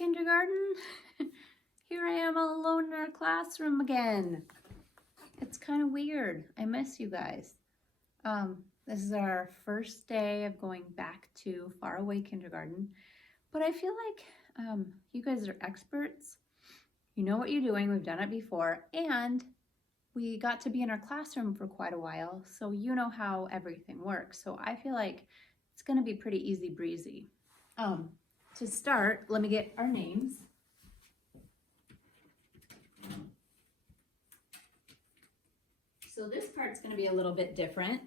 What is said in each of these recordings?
kindergarten. Here I am alone in our classroom again. It's kind of weird. I miss you guys. This is our first day of going back to faraway kindergarten, but I feel like you guys are experts. You know what you're doing. We've done it before, and we got to be in our classroom for quite a while, so you know how everything works. So I feel like it's going to be pretty easy breezy. To start, let me get our names. So this part's going to be a little bit different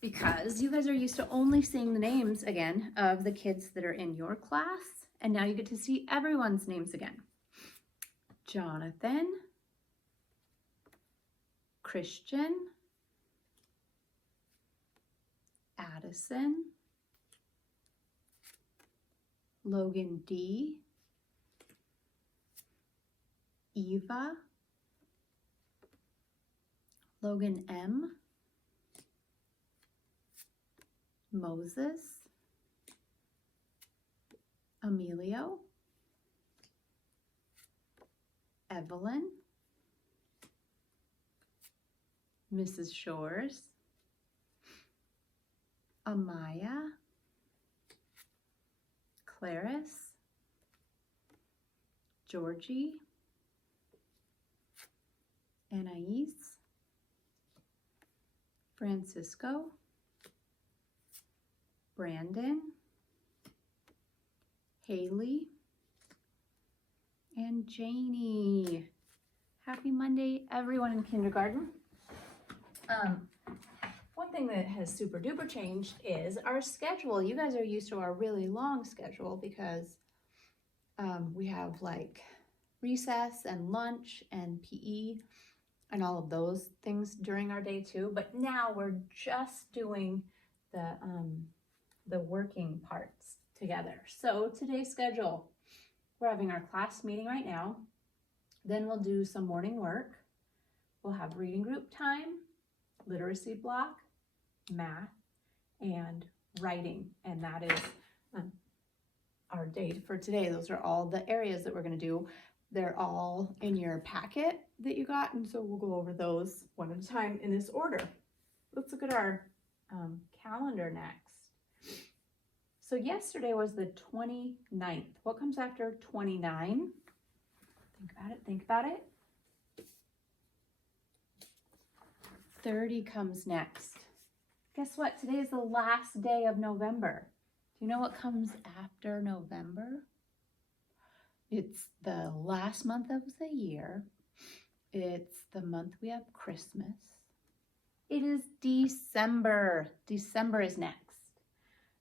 because you guys are used to only seeing the names again of the kids that are in your class, and now you get to see everyone's names again. Jonathan, Christian, Addison, Logan D, Eva, Logan M, Moses, Emilio, Evelyn, Mrs. Shores, Amaya, Clarice, Georgie, Anais, Francisco, Brandon, Haley, and Janie. Happy Monday, everyone in kindergarten. One thing that has super duper changed is our schedule. You guys are used to our really long schedule because we have like recess and lunch and PE and all of those things during our day too. But now we're just doing the working parts together. So today's schedule, we're having our class meeting right now. Then we'll do some morning work. We'll have reading group time, literacy block, math, and writing. And that is our date for today. Those are all the areas that we're going to do. They're all in your packet that you got, and so we'll go over those one at a time in this order. Let's look at our calendar next. So yesterday was the 29th. What comes after 29? Think about it. 30 comes next. Guess what? Today is the last day of November. Do you know what comes after November? It's the last month of the year. It's the month we have Christmas. It is December. December is next.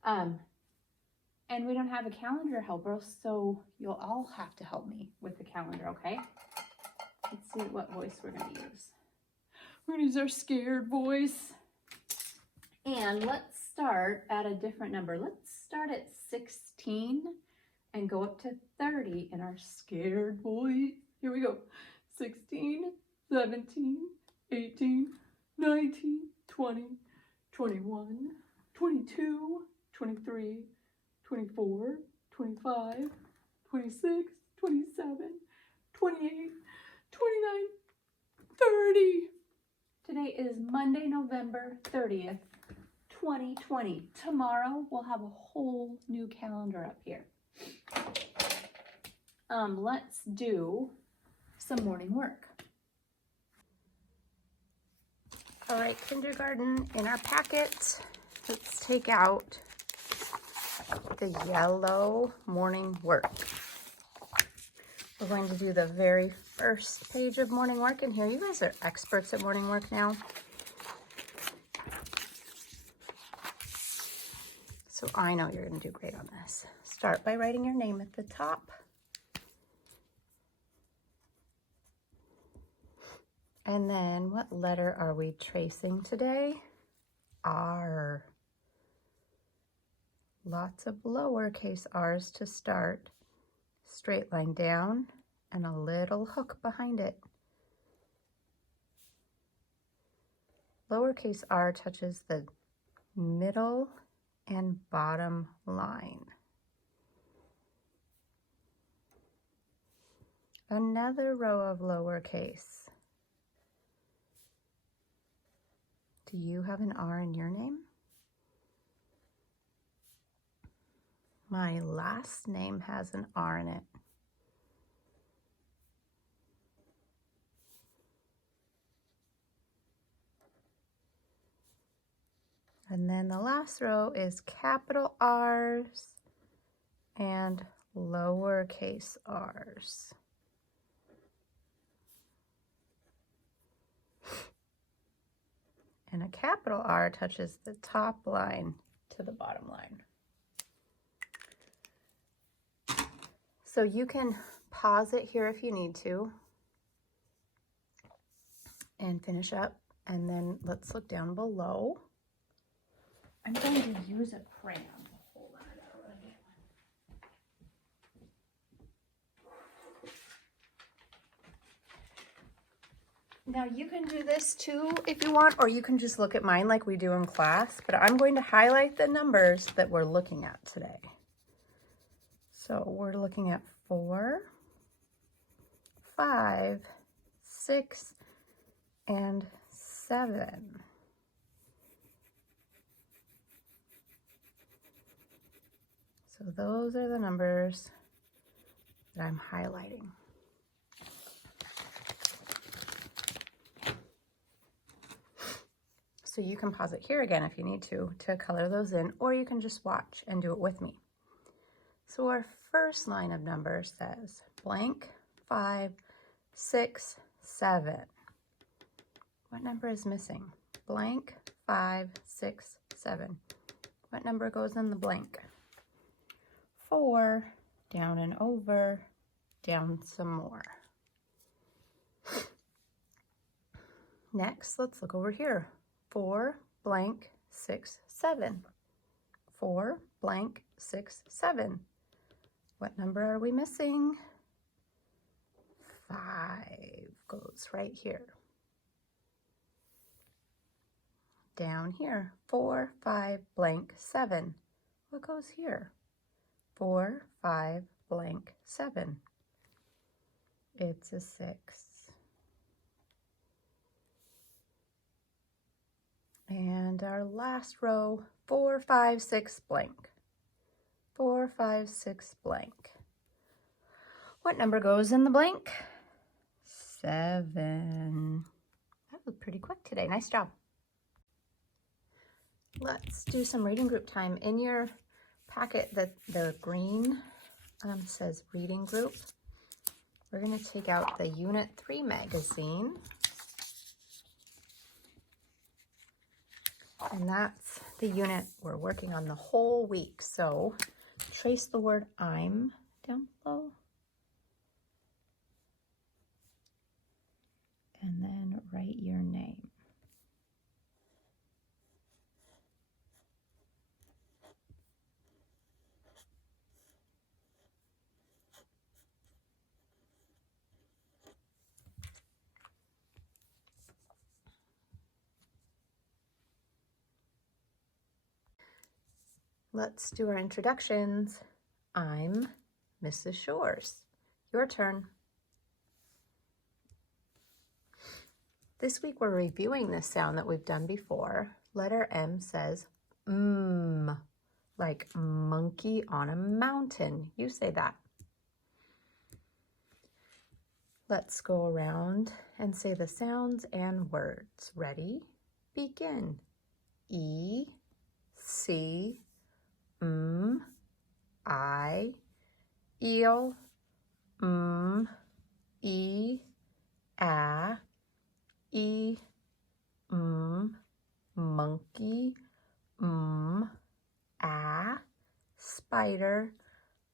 And we don't have a calendar helper, so you'll all have to help me with the calendar, okay? Let's see what voice we're going to use. We're going to use our scared voice. And let's start at a different number. Let's start at 16 and go up to 30 in our scared voice. Here we go. 16, 17, 18, 19, 20, 21, 22, 23, 24, 25, 26, 27, 28, 29, 30. Today is Monday, November 30th, 2020. Tomorrow we'll have a whole new calendar up here. Let's do some morning work. All right, kindergarten, in our packet, let's take out the yellow morning work. We're going to do the very first page of morning work, and here you guys are experts at morning work now. So I know you're going to do great on this. Start by writing your name at the top. And then what letter are we tracing today? R. Lots of lowercase r's to start. Straight line down and a little hook behind it. Lowercase r touches the middle and bottom line. another row of lowercase. Do you have an R in your name? My last name has an R in it. And then the last row is capital R's and lowercase r's. And a capital R touches the top line to the bottom line. So you can pause it here if you need to and finish up. And then let's look down below. I'm going to use a crayon. Hold on, I gotta run and get one. Now you can do this too if you want, or you can just look at mine like we do in class, but I'm going to highlight the numbers that we're looking at today. So we're looking at 4, 5, 6, and 7. So those are the numbers that I'm highlighting. So you can pause it here again if you need to color those in, or you can just watch and do it with me. So our first line of numbers says blank, 5, 6, 7. What number is missing? Blank, 5, 6, 7. What number goes in the blank? 4, down and over, down some more. Next, let's look over here. 4, blank, 6, 7. 4, blank, 6, 7. What number are we missing? 5 goes right here. Down here, 4, 5, blank, 7. What goes here? 4, 5, blank, 7. It's a 6. And our last row, 4, 5, 6, blank. 4, 5, 6, blank. What number goes in the blank? 7. That was pretty quick today. Nice job. Let's do some reading group time. In your packet, the green says reading group. We're going to take out the Unit 3 magazine. And that's the unit we're working on the whole week. So trace the word I'm down below. And then write your name. Let's do our introductions. I'm Mrs. Shores. Your turn. This week we're reviewing this sound that we've done before. Letter M says like monkey on a mountain. You say that. Let's go around and say the sounds and words. Ready? Begin. E, C, I, eel, e, a, e, monkey, a, spider,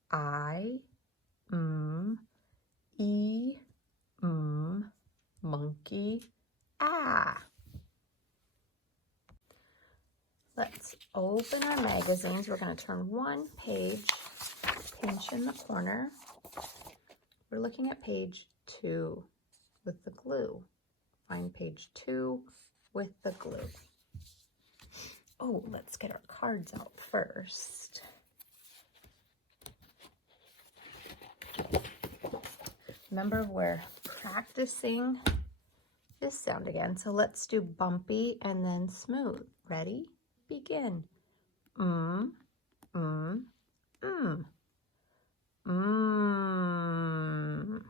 I, e, monkey, a. Let's open our magazines. We're going to turn one page, pinch in the corner. We're looking at page 2 with the glue. Find page 2 with the glue. Oh, let's get our cards out first. Remember, we're practicing this sound again. So let's do bumpy and then smooth. Ready? Begin. Mm, mm, mm. Mm.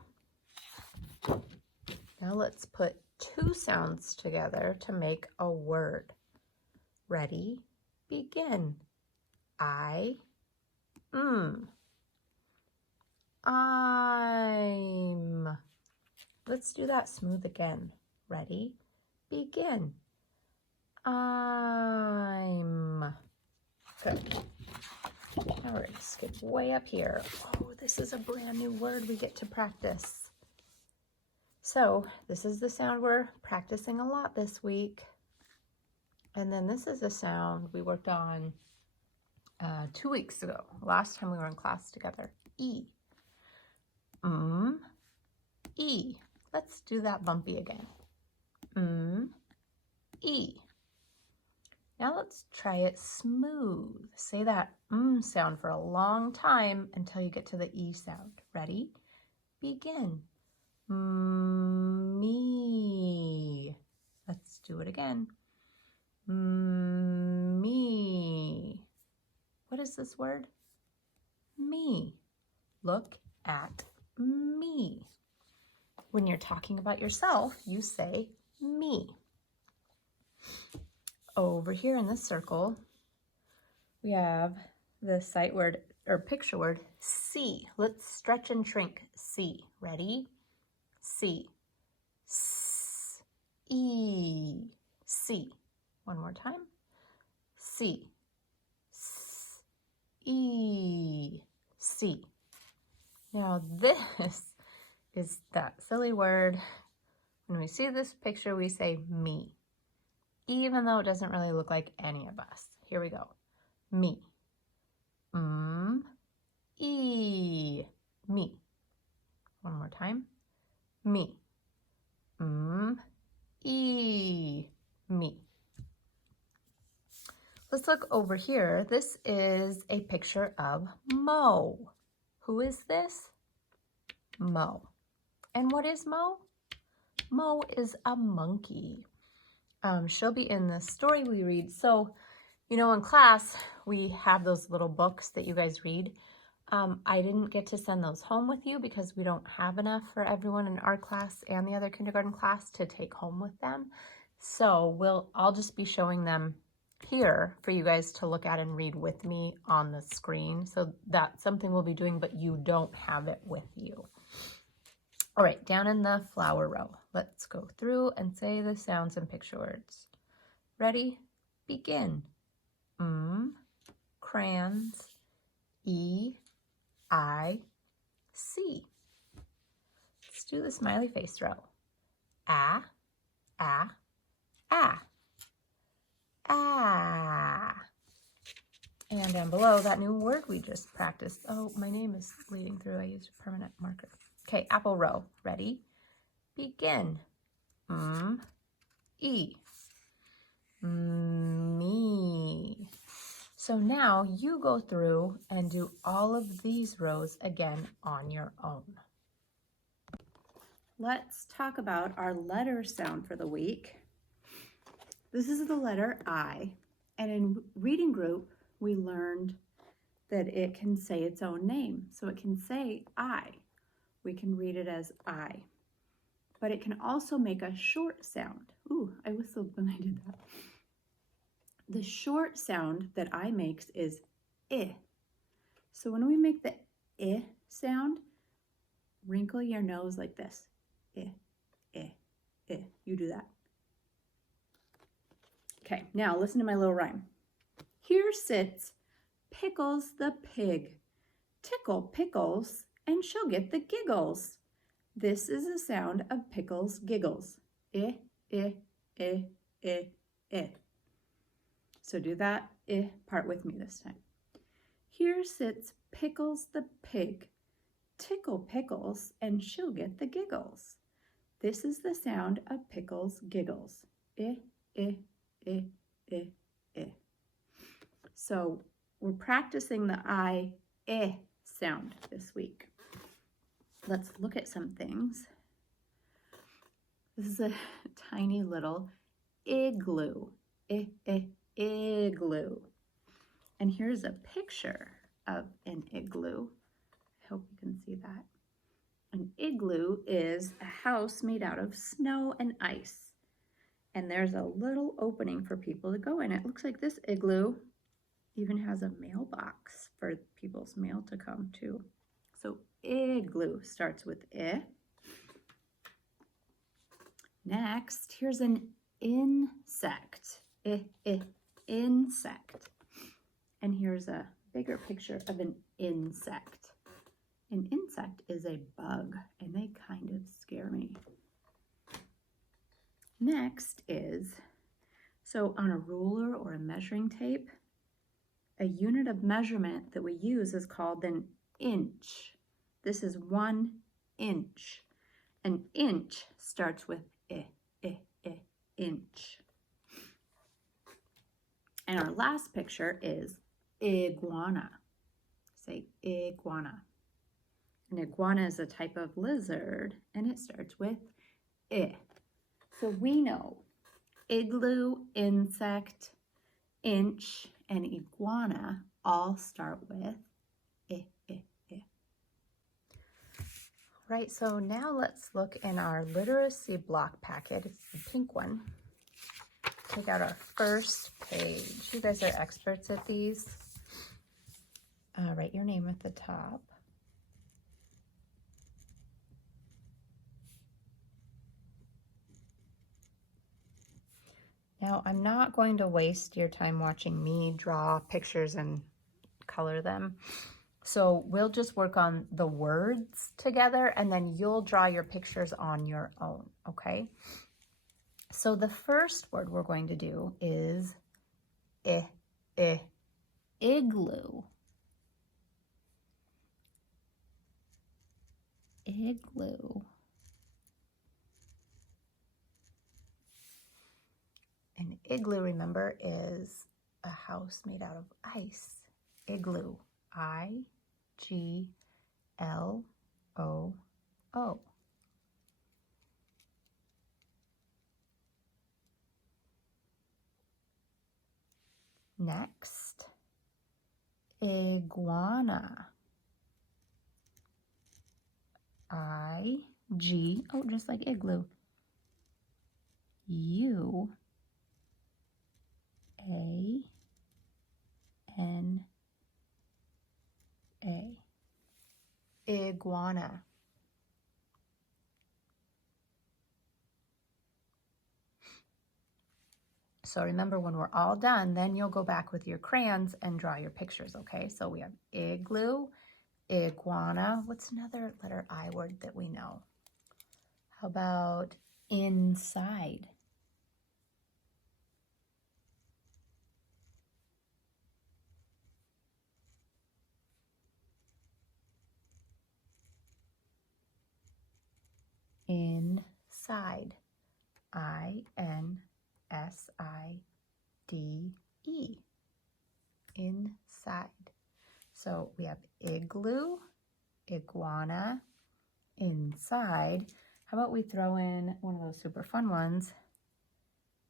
Now let's put two sounds together to make a word. Ready? Begin. I'm. I'm. Let's do that smooth again. Ready? Begin. I'm. Good. Now we're going to skip way up here. Oh, this is a brand new word we get to practice. So this is the sound we're practicing a lot this week. And then this is a sound we worked on 2 weeks ago, last time we were in class together. E. E. Let's do that bumpy again. E. Now let's try it smooth. Say that sound for a long time until you get to the E sound. Ready? Begin. Me. Let's do it again. Me. What is this word? Me. Look at me. When you're talking about yourself, you say me. Over here in this circle, we have the sight word or picture word, see. Let's stretch and shrink. See. Ready? See. S, E. See. One more time. See. S, E. See. Now this is that silly word. When we see this picture, we say me, even though it doesn't really look like any of us. Here we go. Me. E. Me. One more time. Me. E. Me. Let's look over here. This is a picture of Mo. Who is this? Mo. And what is Mo? Mo is a monkey. She'll be in the story we read. So, you know, in class, we have those little books that you guys read. I didn't get to send those home with you because we don't have enough for everyone in our class and the other kindergarten class to take home with them. So I'll just be showing them here for you guys to look at and read with me on the screen. So that's something we'll be doing, but you don't have it with you. All right, down in the flower row, let's go through and say the sounds and picture words. Ready? Begin. Crayons. E, I, C. Let's do the smiley face row. Ah. And down below, that new word we just practiced. Oh, my name is bleeding through. I used a permanent marker. Okay, apple row. Ready? Begin. E. Me. So now you go through and do all of these rows again on your own. Let's talk about our letter sound for the week. This is the letter I, and in reading group, we learned that it can say its own name. So it can say I. We can read it as I. But it can also make a short sound. Ooh, I whistled when I did that. The short sound that I makes is I. So when we make the I sound, wrinkle your nose like this. I. You do that. Okay, now listen to my little rhyme. Here sits Pickles the pig. Tickle Pickles and she'll get the giggles. This is the sound of Pickles' giggles. I. So do that I part with me this time. Here sits Pickles the pig. Tickle Pickles and she'll get the giggles. This is the sound of Pickles' giggles. I. So we're practicing the I sound this week. let's look at some things. This is a tiny little igloo. Igloo. And here's a picture of an igloo. I hope you can see that. An igloo is a house made out of snow and ice. And there's a little opening for people to go in. It looks like this igloo even has a mailbox for people's mail to come to. So igloo starts with I. Next, here's an insect. Insect. And here's a bigger picture of an insect. An insect is a bug, and they kind of scare me. Next is, so on a ruler or a measuring tape, a unit of measurement that we use is called an inch. This is 1 inch. An inch starts with inch. And our last picture is iguana. Say iguana. An iguana is a type of lizard, and it starts with I. So we know igloo, insect, inch, and iguana all start with I. Right, so now let's look in our literacy block packet. It's the pink one. Take out our first page. You guys are experts at these. Write your name at the top. Now, I'm not going to waste your time watching me draw pictures and color them. So we'll just work on the words together, and then you'll draw your pictures on your own, okay? So the first word we're going to do is igloo. Igloo. An igloo, remember, is a house made out of ice. Igloo. I-G-L-O-O. Next, iguana. I-G, oh, just like igloo. U-A-N-A. Iguana. So remember, when we're all done, then you'll go back with your crayons and draw your pictures, okay? So we have igloo, iguana. What's another letter I word that we know? How about inside? Inside. I-N-S-I-D-E. Inside. So we have igloo, iguana, inside. How about we throw in one of those super fun ones?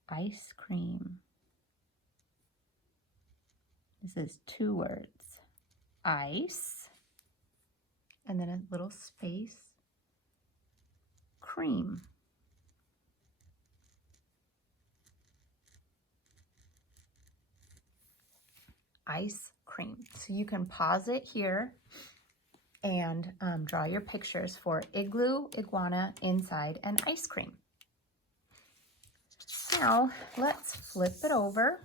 Ice cream. This is 2 words. Ice, and then a little space, cream. Ice cream. So you can pause it here and draw your pictures for igloo, iguana, inside, and ice cream. Now let's flip it over.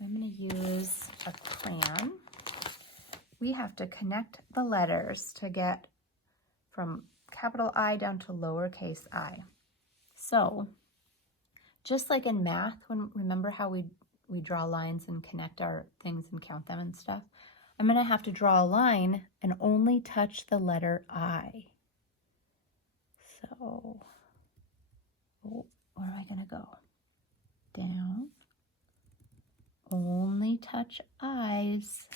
I'm going to use a crayon. We have to connect the letters to get from capital I down to lowercase I. So just like in math, remember how we draw lines and connect our things and count them and stuff? I'm going to have to draw a line and only touch the letter I. So, where am I going to go? Down. Only touch I's.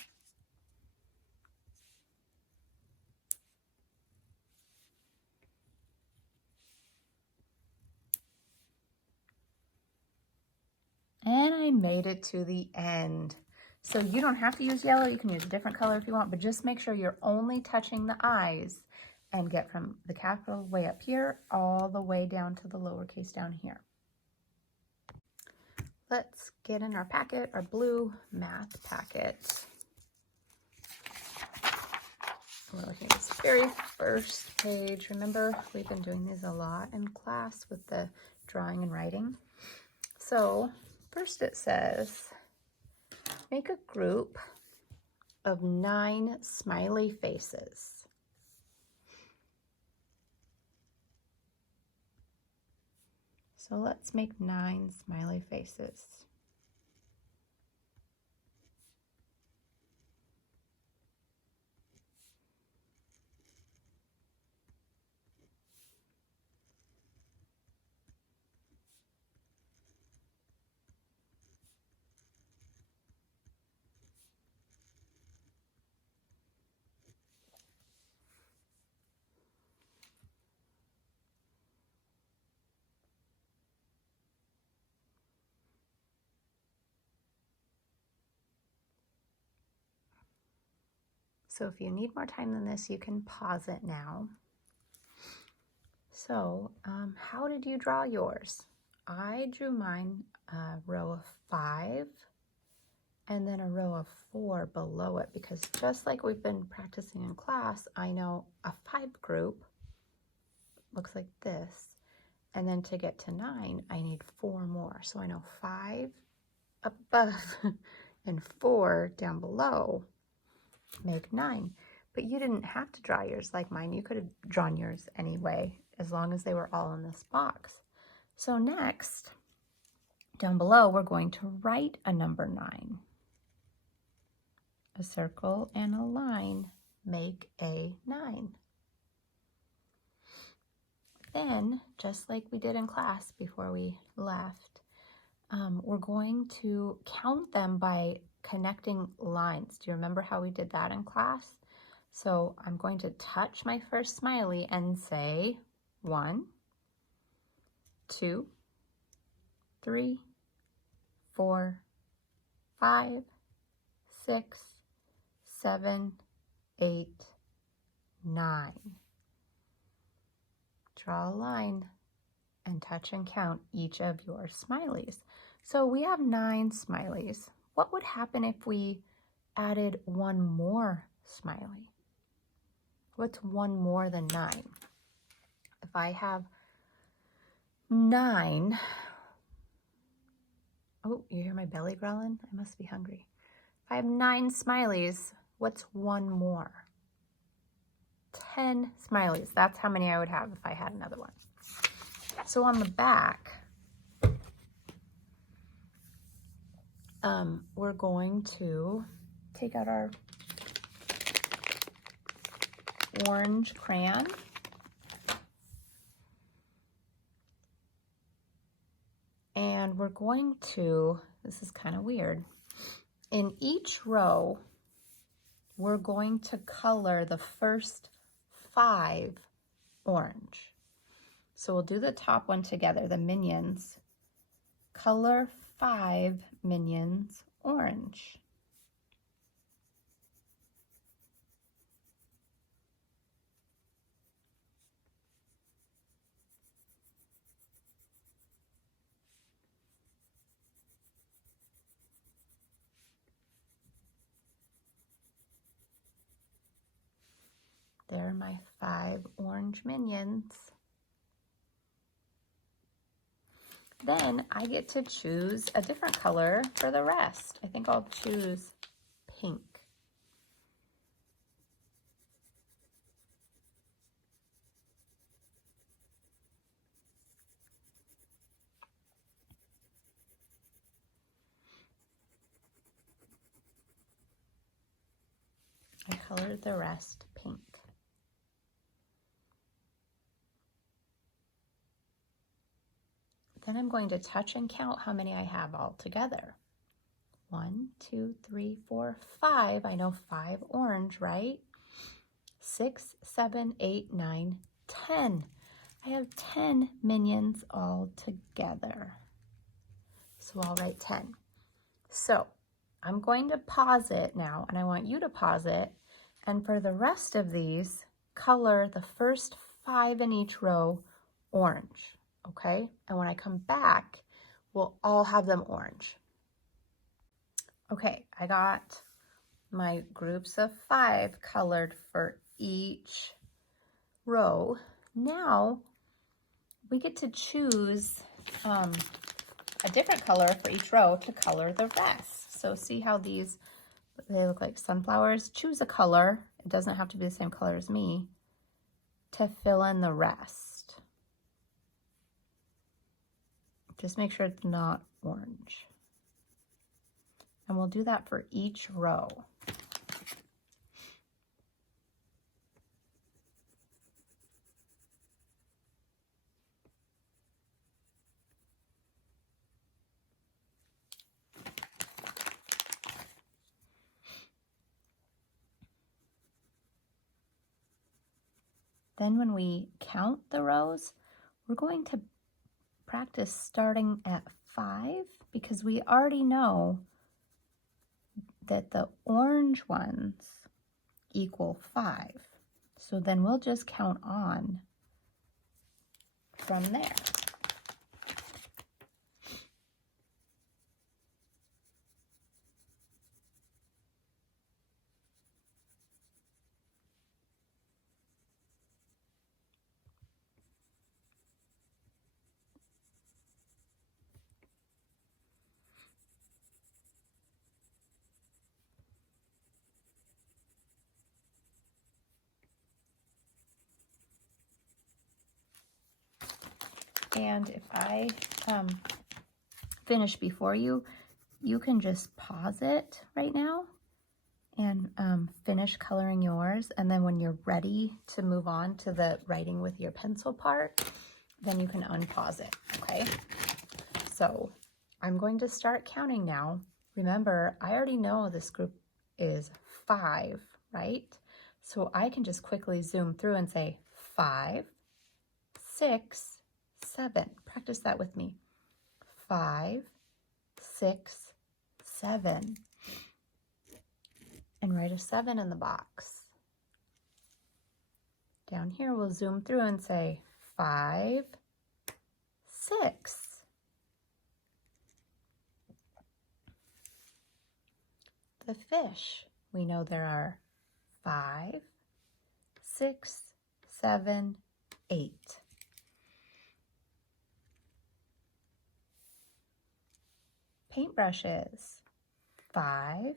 I made it to the end. So you don't have to use yellow. You can use a different color if you want, but just make sure you're only touching the eyes and get from the capital way up here all the way down to the lowercase down here. Let's get in our packet, our blue math packet. We're looking at this very first page. Remember, we've been doing these a lot in class with the drawing and writing. So first it says, make a group of 9 smiley faces. So let's make 9 smiley faces. So if you need more time than this, you can pause it now. So how did you draw yours? I drew mine a row of 5 and then a row of 4 below it, because just like we've been practicing in class, I know a 5 group looks like this. And then to get to 9, I need 4 more. So I know 5 up above and 4 down below make 9. But you didn't have to draw yours like mine. You could have drawn yours anyway, as long as they were all in this box. So next, down below, we're going to write a number 9. A circle and a line make a 9. Then, just like we did in class before we left, we're going to count them by connecting lines. Do you remember how we did that in class? So I'm going to touch my first smiley and say 1, 2, 3, 4, 5, 6, 7, 8, 9. Draw a line and touch and count each of your smileys. So we have 9 smileys. What would happen if we added 1 more smiley? What's 1 more than 9? If I have 9, oh, you hear my belly growling? I must be hungry. If I have 9 smileys, what's 1 more? 10 smileys. That's how many I would have if I had another one. So on the back, we're going to take out our orange crayon. And we're going to, this is kind of weird, in each row, we're going to color the first 5 orange. So we'll do the top one together, the minions. Color 5 minions orange. There are my 5 orange minions. Then I get to choose a different color for the rest. I think I'll choose pink. I colored the rest pink. Then I'm going to touch and count how many I have all together. 1, 2, 3, 4, 5. I know 5 orange, right? 6, 7, 8, 9, 10. I have 10 minions all together. So I'll write 10. So I'm going to pause it now, and I want you to pause it. And for the rest of these, color the first 5 in each row orange, okay? And when I come back, we'll all have them orange. Okay, I got my groups of 5 colored for each row. Now we get to choose a different color for each row to color the rest. So see how these, they look like sunflowers? Choose a color, it doesn't have to be the same color as me, to fill in the rest. Just make sure it's not orange. And we'll do that for each row. Then when we count the rows, we're going to practice starting at 5 because we already know that the orange ones equal 5. So then we'll just count on from there. And if I finish before you, you can just pause it right now and finish coloring yours. And then when you're ready to move on to the writing with your pencil part, then you can unpause it, okay? So I'm going to start counting now. Remember, I already know this group is 5, right? So I can just quickly zoom through and say 5, 6, 7. Practice that with me. 5, 6, 7. And write a 7 in the box. Down here, we'll zoom through and say 5, 6. The fish, we know there are 5, 6, 7, 8. Paintbrushes, 5,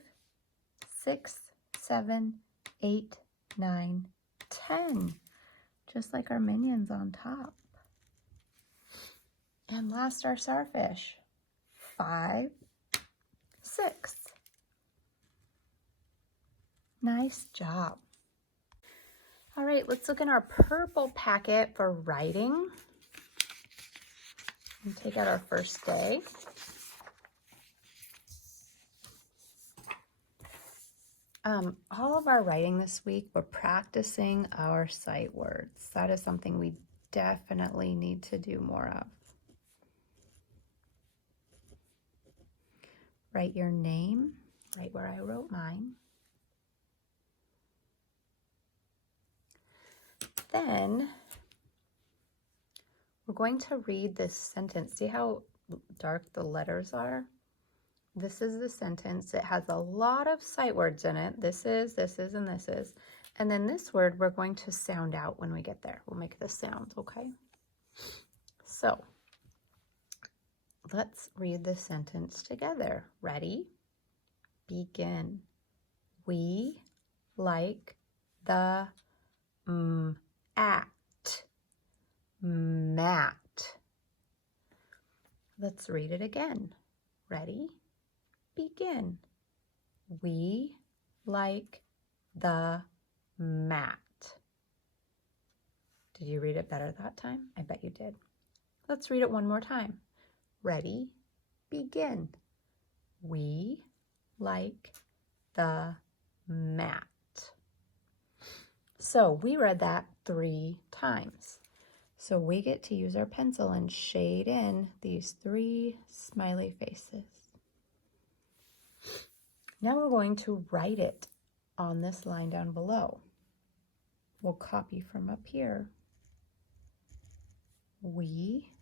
6, 7, 8, 9, 10. Just like our minions on top. And last, our starfish, 5, 6. Nice job. All right, let's look in our purple packet for writing. And take out our first day. All of our writing this week, we're practicing our sight words. That is something we definitely need to do more of. Write your name, right where I wrote mine. Then we're going to read this sentence. See how dark the letters are? This is the sentence. It has a lot of sight words in it. This is, and this is. And then this word we're going to sound out when we get there. We'll make the sounds, okay? So let's read the sentence together. Ready? Begin. We like the at mat. Let's read it again. Ready? Begin. We like the mat. Did you read it better that time? I bet you did. Let's read it one more time. Ready? Begin. We like the mat. So we read that 3 times. So we get to use our pencil and shade in these 3 smiley faces. Now we're going to write it on this line down below. We'll copy from up here. We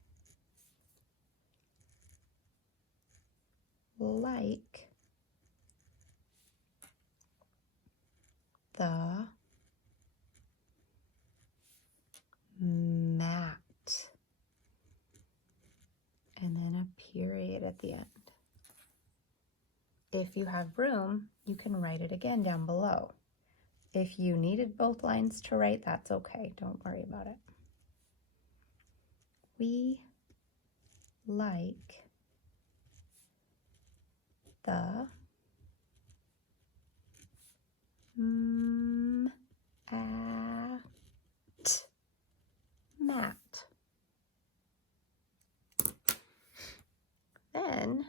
like the mat. And then a period at the end. If you have room, you can write it again down below. If you needed both lines to write, that's okay. Don't worry about it. We like the mat. Then,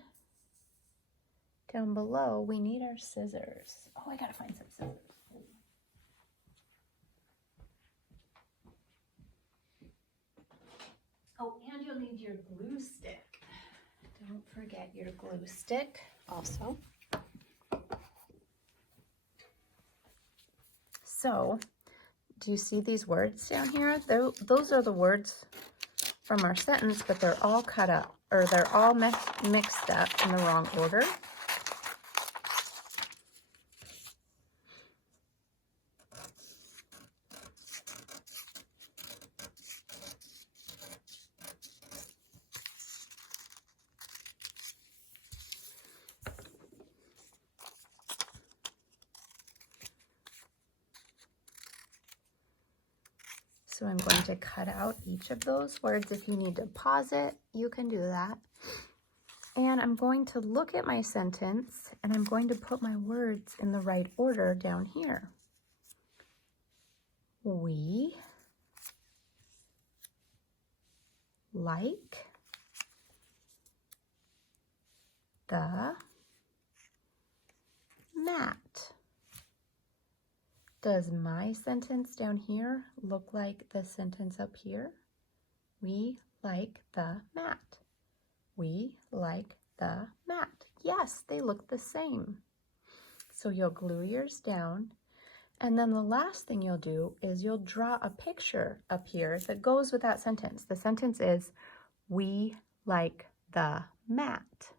down below, we need our scissors. Oh, I gotta find some scissors. Oh, and you'll need your glue stick. Don't forget your glue stick also. So, do you see these words down here? Those are the words from our sentence, but they're all cut up, or they're all mixed up in the wrong order. So I'm going to cut out each of those words. If you need to pause it, you can do that. And I'm going to look at my sentence and I'm going to put my words in the right order down here. We like the mat. Does my sentence down here look like the sentence up here? We like the mat. We like the mat. Yes, they look the same. So you'll glue yours down. And then the last thing you'll do is you'll draw a picture up here that goes with that sentence. The sentence is, we like the mat.